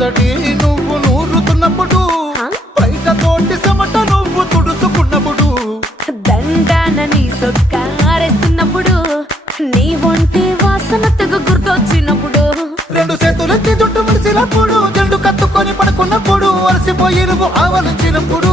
అలసటి నువ్వు నూరుతున్నప్పుడు, బయట తోటి చెమట నువ్వు తుడుచుకున్నప్పుడు, దండాన నీ సొక్క ఆరేస్తున్నప్పుడు, నీ ఒంటి వాసన తెగ గుర్తొచ్చినప్పుడు, రెండు చేతులెత్తి జుట్టు ముడిసినప్పుడు, జండు కత్తుకొని పడుకున్నప్పుడు, అలసిపోయి నువ్వు ఆవలించినప్పుడు